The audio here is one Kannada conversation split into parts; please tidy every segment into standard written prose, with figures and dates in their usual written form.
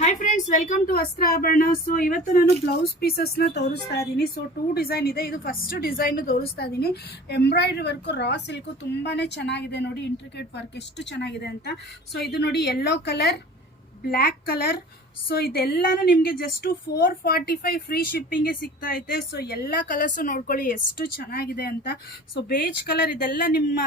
ಹಾಯ್ ಫ್ರೆಂಡ್ಸ್, ವೆಲ್ಕಮ್ ಟು ವಸ್ತ್ರ ಆಭರಣ. ಸೊ ಇವತ್ತು ನಾನು ಬ್ಲೌಸ್ ಪೀಸಸ್ ನ ತೋರಿಸ್ತಾ ಇದ್ದೀನಿ. ಸೊ 2 ಡಿಸೈನ್ ಇದೆ. ಇದು ಫಸ್ಟ್ ಡಿಸೈನ್ ತೋರಿಸ್ತಾ ಇದ್ದೀನಿ. ಎಂಬ್ರಾಯ್ಡ್ರಿ ವರ್ಕ್, ರಾ ಸಿಲ್ಕ್ ತುಂಬಾನೇ ಚೆನ್ನಾಗಿದೆ ನೋಡಿ. ಇಂಟ್ರಿಕೇಟ್ ವರ್ಕ್ ಎಷ್ಟು ಚೆನ್ನಾಗಿದೆ ಅಂತ. ಸೊ ಇದು ನೋಡಿ yellow colour, black colour. So ಇದೆಲ್ಲಾನು ನಿಮ್ಗೆ ಜಸ್ಟ್ 445 ಫ್ರೀ ಶಿಪ್ಪಿಂಗ್ ಸಿಗ್ತಾ ಐತೆ. ಸೊ ಎಲ್ಲಾ ಕಲರ್ಸ್ ನೋಡ್ಕೊಳ್ಳಿ ಎಷ್ಟು ಚೆನ್ನಾಗಿದೆ ಅಂತ. ಸೊ ಬೇಜ್ ಕಲರ್, ಇದೆಲ್ಲ ನಿಮ್ಮ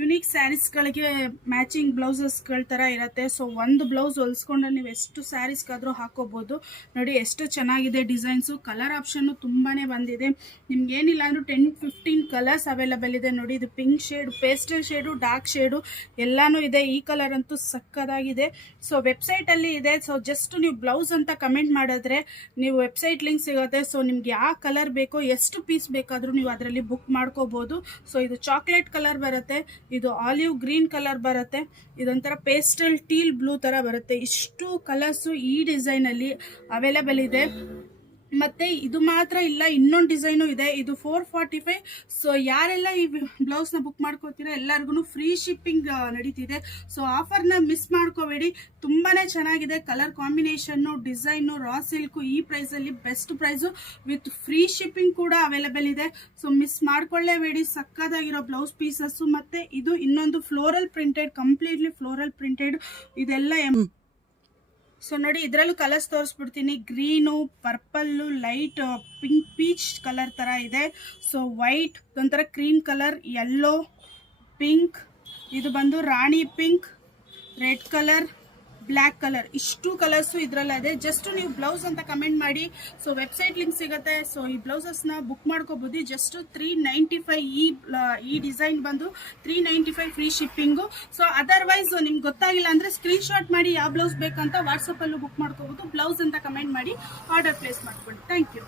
ಯುನೀಕ್ ಸ್ಯಾರೀಸ್ ಗಳಿಗೆ ಮ್ಯಾಚಿಂಗ್ ಬ್ಲೌಸಸ್ ಗಳ ತರ ಇರತ್ತೆ. ಸೊ ಒಂದು ಬ್ಲೌಸ್ ಹೊಲ್ಸ್ಕೊಂಡ್ರೆ ನೀವು ಎಷ್ಟು ಸ್ಯಾರೀಸ್ ಗಾದ್ರೂ ಹಾಕೋಬಹುದು. ನೋಡಿ ಎಷ್ಟು ಚೆನ್ನಾಗಿದೆ ಡಿಸೈನ್ಸ್. ಕಲರ್ ಆಪ್ಷನ್ ತುಂಬಾನೇ ಬಂದಿದೆ. ನಿಮ್ಗೆ ಏನಿಲ್ಲ ಅಂದ್ರೂ 10-15 ಕಲರ್ಸ್ ಅವೈಲಬಲ್ ಇದೆ ನೋಡಿ. ಇದು pink shade, pastel shade, dark shade ಎಲ್ಲಾನು ಇದೆ. ಈ ಕಲರ್ ಅಂತೂ ಸಕ್ಕದಾಗಿದೆ. ಸೊ ವೆಬ್ಸೈಟ್ ಅಲ್ಲಿ ಇದೆ. ಸೊ ಜಸ್ಟ್ ನೀವು ಬ್ಲೌಸ್ ಅಂತ ಕಮೆಂಟ್ ಮಾಡಿದ್ರೆ ನೀವು ವೆಬ್ಸೈಟ್ ಲಿಂಕ್ ಸಿಗುತ್ತೆ. ಸೊ ನಿಮ್ಗೆ ಯಾವ ಕಲರ್ ಬೇಕೋ, ಎಷ್ಟು ಪೀಸ್ ಬೇಕಾದ್ರೂ ನೀವು ಅದರಲ್ಲಿ ಬುಕ್ ಮಾಡ್ಕೋಬಹುದು. ಸೊ ಇದು ಚಾಕ್ಲೇಟ್ ಕಲರ್ ಬರುತ್ತೆ, ಇದು ಆಲಿವ್ ಗ್ರೀನ್ ಕಲರ್ ಬರುತ್ತೆ, ಇದೊಂಥರ ಪೇಸ್ಟಲ್ ಟೀಲ್ ಬ್ಲೂ ತರ ಬರುತ್ತೆ. ಇಷ್ಟು ಕಲರ್ಸ್ ಈ ಡಿಸೈನ್ ಅಲ್ಲಿ ಅವೈಲೇಬಲ್ ಇದೆ. ಮತ್ತೆ ಇದು ಮಾತ್ರ ಇಲ್ಲ, ಇನ್ನೊಂದು ಡಿಸೈನು ಇದೆ. ಇದು 445. ಸೊ ಯಾರೆಲ್ಲ ಈ ಬ್ಲೌಸ್ ನ ಬುಕ್ ಮಾಡ್ಕೋತೀರಾ ಎಲ್ಲರಿಗೂ ಫ್ರೀ ಶಿಪ್ಪಿಂಗ್ ನಡೀತಿದೆ. ಸೊ ಆಫರ್ ನ ಮಿಸ್ ಮಾಡ್ಕೋಬೇಡಿ. ತುಂಬಾನೇ ಚೆನ್ನಾಗಿದೆ. Colour combination, design, raw silk ಈ ಪ್ರೈಸ್ ಅಲ್ಲಿ best price with free shipping ಕೂಡ ಅವೈಲೇಬಲ್ ಇದೆ. ಸೊ ಮಿಸ್ ಮಾಡ್ಕೊಳ್ಳೇಬೇಡಿ. ಸಕ್ಕದಾಗಿರೋ ಬ್ಲೌಸ್ ಪೀಸಸ್. ಮತ್ತೆ ಇದು ಇನ್ನೊಂದು floral printed, completely floral printed. ಇದೆಲ್ಲ ಸೊ ನೋಡಿ, ಇದರಲ್ಲೂ ಕಲರ್ಸ್ ತೋರಿಸ್ಬಿಡ್ತೀನಿ. Green, purple, light pink, peach colour ತರ ಇದೆ. ಸೊ ವೈಟ್, ಒಂಥರ ಕ್ರೀಮ್ ಕಲರ್, ಯೆಲ್ಲೋ, ಪಿಂಕ್, ಇದು ಬಂದು rani pink, red colour, black colour. ಇಷ್ಟು ಕಲರ್ಸ್ ಇದ್ರಲ್ಲ ಇದೆ. ಜಸ್ಟ್ ನೀವು ಬ್ಲೌಸ್ ಅಂತ ಕಮೆಂಟ್ ಮಾಡಿ. ಸೊ ವೆಬ್ಸೈಟ್ ಲಿಂಕ್ ಸಿಗುತ್ತೆ. ಸೊ ಈ ಬ್ಲೌಸಸ್ ನ ಬುಕ್ ಮಾಡ್ಕೋಬಹುದು. ಜಸ್ಟ್ 395. ಈ ಡಿಸೈನ್ ಬಂದು 395 ಫ್ರೀ ಶಿಪ್ಪಿಂಗು. ಸೊ ಅದರ್ವೈಸ್ ನಿಮ್ಗೆ ಗೊತ್ತಾಗಿಲ್ಲ ಅಂದ್ರೆ ಸ್ಕ್ರೀನ್ ಶಾಟ್ ಮಾಡಿ ಯಾವ ಬ್ಲೌಸ್ ಬೇಕಂತ ವಾಟ್ಸಪ್ ಅಲ್ಲೂ ಬುಕ್ ಮಾಡ್ಕೋಬಹುದು. ಬ್ಲೌಸ್ ಅಂತ ಕಮೆಂಟ್ ಮಾಡಿ ಆರ್ಡರ್ ಪ್ಲೇಸ್ ಮಾಡ್ಕೊಳ್ಳಿ. Thank you.